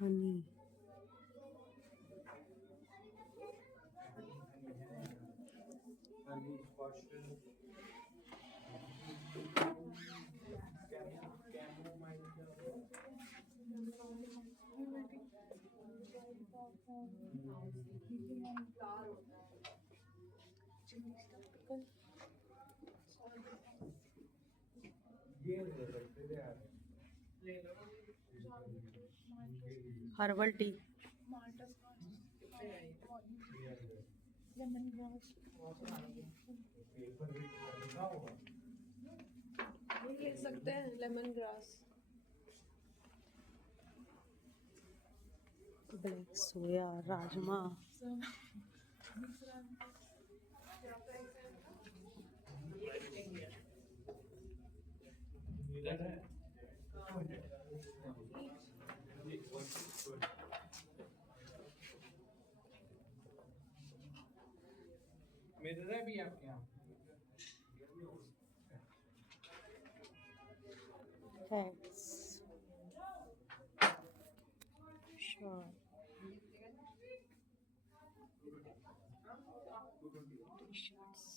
honey. Herbal tea. ले सकते हैं lemon grass. Black soya, rajma. मेरे भी आपके यहाँ Hats. Sure. T-shirts.